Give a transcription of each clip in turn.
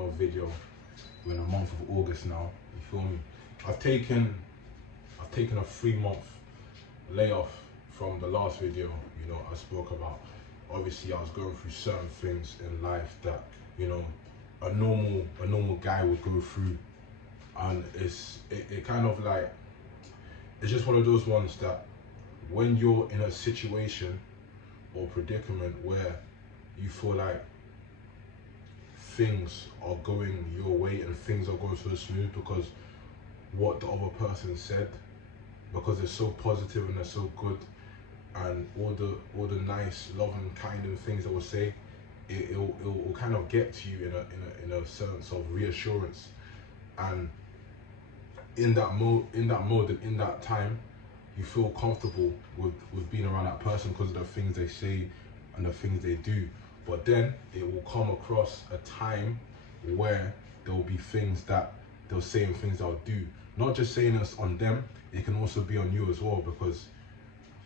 no video. We're in the month of August now. You feel me? I've taken a 3-month layoff from the last video. You know, I spoke about. Obviously, I was going through certain things in life that, you know, a normal guy would go through, and it kind of like, it's just one of those ones that when you're in a situation or predicament where you feel like things are going your way and things are going so smooth because what the other person said, because they're so positive and they're so good, and all the nice, loving, kind of things they will say, it'll kind of get to you in a sense of reassurance. And in that mode and in that time, you feel comfortable with being around that person because of the things they say and the things they do. But then it will come across a time where there will be things that they'll say and things they'll do. Not just saying this on them, it can also be on you as well, because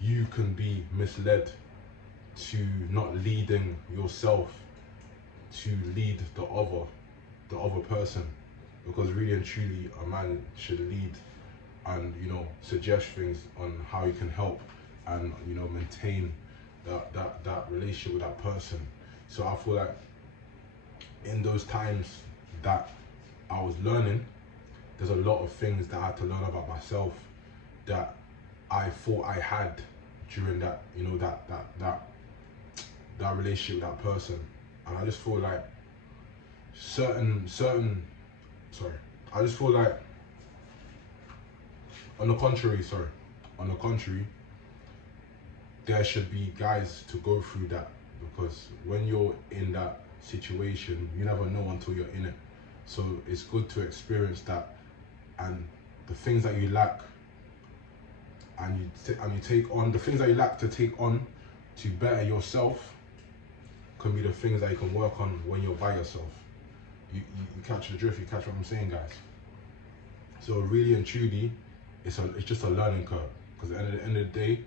you can be misled to not leading yourself to lead the other person. Because really and truly, a man should lead and, you know, suggest things on how you can help and, you know, maintain that relationship with that person. So I feel like in those times that I was learning, there's a lot of things that I had to learn about myself that I thought I had during that, you know, that relationship with that person. And I just feel like I just feel like on the contrary, there should be guys to go through that, because when you're in that situation, you never know until you're in it. So it's good to experience that, and the things that you lack, and you take on the things that you lack to take on to better yourself, can be the things that you can work on when you're by yourself. You catch the drift, you catch what I'm saying, guys. So really and truly, it's just a learning curve, because at the end of the day,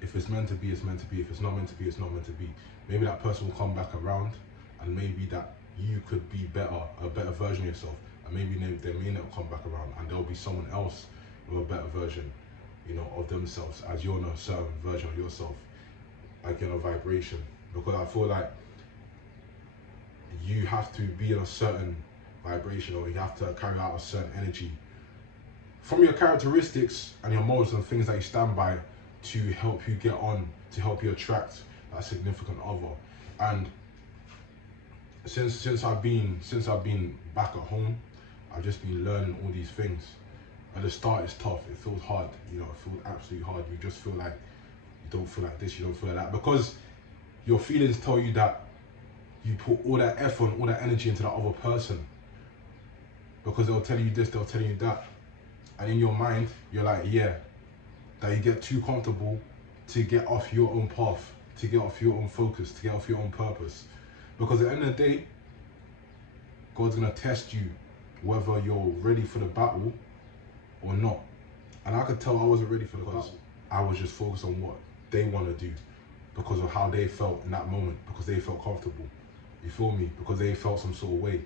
if it's meant to be, it's meant to be. If it's not meant to be, it's not meant to be. Maybe that person will come back around, and maybe that you could be a better version of yourself, and maybe they may not come back around, and there'll be someone else with a better version, you know, of themselves, as you're in a certain version of yourself, like in a vibration. Because I feel like you have to be in a certain vibration, or you have to carry out a certain energy from your characteristics and your morals and things that you stand by, to help you get on, to help you attract that significant other. And since I've been back at home, I've just been learning all these things. At the start, it's tough. It feels hard. You know, it feels absolutely hard. You just feel like you don't feel like this, you don't feel like that, because your feelings tell you that you put all that effort and all that energy into that other person, because they'll tell you this, they'll tell you that, and in your mind, you're like, yeah, that you get too comfortable to get off your own path, to get off your own focus, to get off your own purpose. Because at the end of the day, God's gonna test you whether you're ready for the battle or not. And I could tell I wasn't ready for the battle. I was just focused on what they want to do, because of how they felt in that moment, because they felt comfortable. You feel me? Because they felt some sort of way.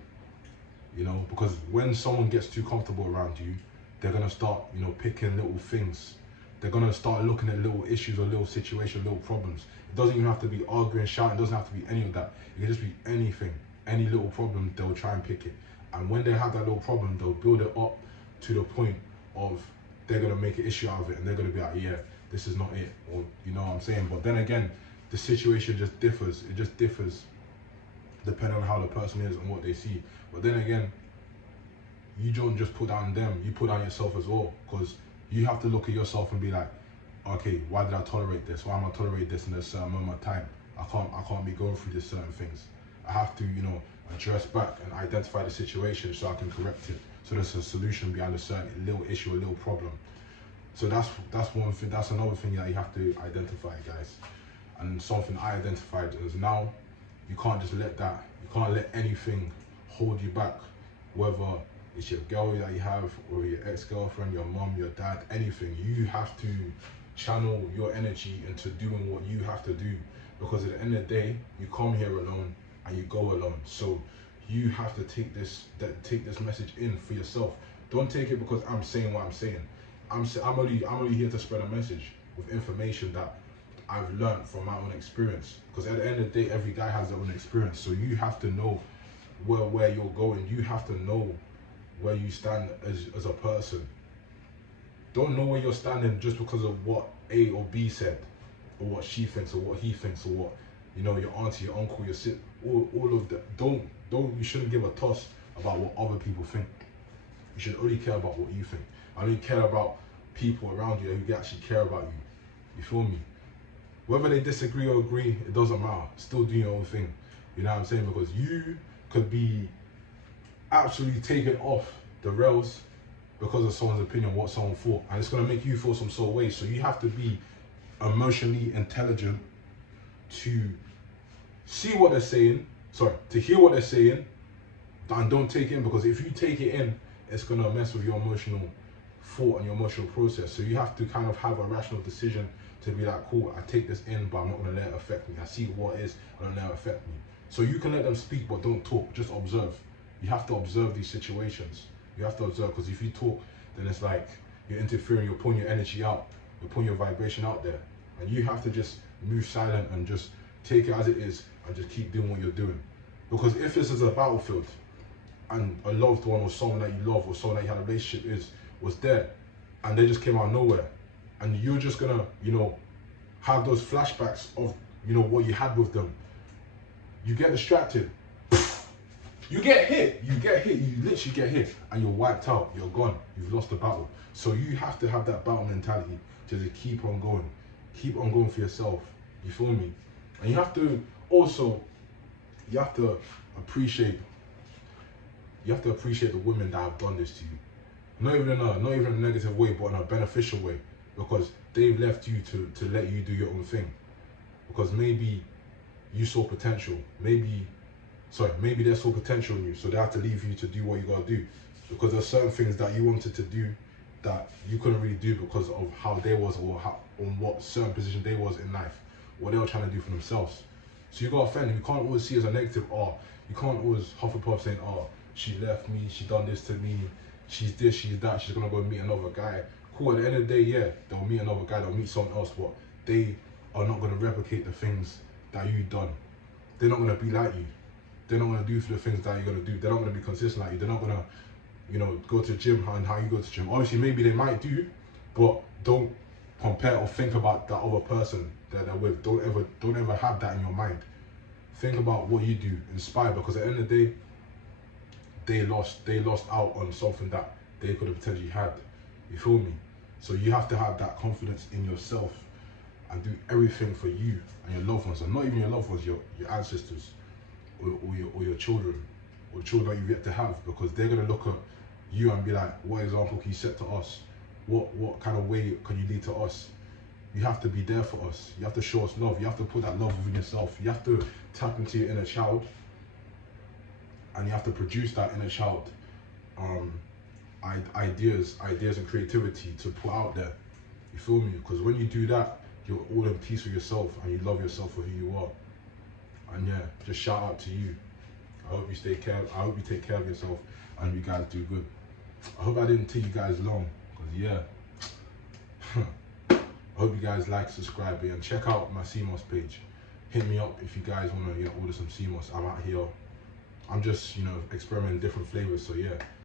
You know, because when someone gets too comfortable around you, they're gonna start, you know, picking little things. They're gonna start looking at little issues or little situations, little problems. It doesn't even have to be arguing, shouting, it doesn't have to be any of that. It can just be anything, any little problem, they'll try and pick it. And when they have that little problem, they'll build it up to the point of they're gonna make an issue out of it, and they're gonna be like, yeah, this is not it, or you know what I'm saying? But then again, the situation just differs. It just differs depending on how the person is and what they see. But then again, you don't just put down them, you put down yourself as well, because you have to look at yourself and be like, okay, why did I tolerate this? Why am I tolerating this in a certain moment of time? I can't be going through these certain things. I have to, you know, address back and identify the situation so I can correct it. So there's a solution behind a certain little issue, a little problem. So that's one thing. That's another thing that you have to identify, guys. And something I identified is now you can't just let that. You can't let anything hold you back, whether it's your girl that you have, or your ex-girlfriend, your mom, your dad, anything. You have to channel your energy into doing what you have to do, because at the end of the day, you come here alone, and you go alone. So you have to take this message in for yourself. Don't take it because I'm saying what I'm saying. I'm only here to spread a message with information that I've learned from my own experience. Because at the end of the day, every guy has their own experience. So you have to know where you're going. You have to know where you stand as a person. Don't know where you're standing just because of what A or B said, or what she thinks, or what he thinks, or what, you know, your auntie, your uncle, your sit, all of that. You shouldn't give a toss about what other people think. You should only care about what you think. I only care about people around you who actually care about you. You feel me? Whether they disagree or agree, it doesn't matter. Still do your own thing. You know what I'm saying? Because you could be absolutely taken off the rails because of someone's opinion, what someone thought, and it's gonna make you feel some sort of way. So you have to be emotionally intelligent to see what they're saying, to hear what they're saying, and don't take it in, because if you take it in, it's gonna mess with your emotional thought and your emotional process. So you have to kind of have a rational decision to be like, cool, I take this in, but I'm not gonna let it affect me. I see what it is, I don't let it affect me. So you can let them speak, but don't talk, just observe. You have to observe these situations. You have to observe, because if you talk, then it's like you're interfering, you're pulling your energy out, you're pulling your vibration out there. And you have to just move silent and just take it as it is and just keep doing what you're doing. Because if this is a battlefield and a loved one or someone that you love or someone that you had a relationship was there and they just came out of nowhere, and you're just gonna, you know, have those flashbacks of, you know, what you had with them, you get distracted. You get hit, you literally get hit, and you're wiped out, you're gone, you've lost the battle. So you have to have that battle mentality to just keep on going for yourself, you feel me? And you have to also, you have to appreciate the women that have done this to you. Not even in a negative way, but in a beneficial way, because they've left you to let you do your own thing. Because maybe you saw potential, maybe they saw potential in you, so they had to leave you to do what you gotta do. Because there's certain things that you wanted to do that you couldn't really do because of how they was, or on what certain position they was in life, what they were trying to do for themselves. So you got offended. You can't always see it as a negative, or you can't always huff and puff saying, oh, she left me, she done this to me, she's this, she's that, she's gonna go meet another guy. Cool, at the end of the day, yeah, they'll meet another guy, they'll meet someone else, but they are not gonna replicate the things that you've done. They're not gonna be like you. They're not gonna do the things that you're gonna do. They're not gonna be consistent like you. They're not gonna, you know, go to the gym and how you go to the gym. Obviously, maybe they might do, but don't compare or think about that other person that they're with. Don't ever have that in your mind. Think about what you do, inspire, because at the end of the day, they lost out on something that they could have potentially had. You feel me? So you have to have that confidence in yourself and do everything for you and your loved ones, and not even your loved ones, your ancestors, or your children, or children that you've yet to have, because they're gonna look at you and be like, what example can you set to us? What kind of way can you lead to us? You have to be there for us. You have to show us love. You have to put that love within yourself. You have to tap into your inner child, and you have to produce that inner child ideas and creativity to put out there. You feel me? Because when you do that, you're all in peace with yourself and you love yourself for who you are. And yeah, just shout out to you. I hope you take care of yourself and you guys do good. I hope I didn't take you guys long, because yeah. I hope you guys like, subscribe, and check out my CMOS page. Hit me up if you guys want to order some CMOS. I'm out here. I'm just, experimenting different flavors, so yeah.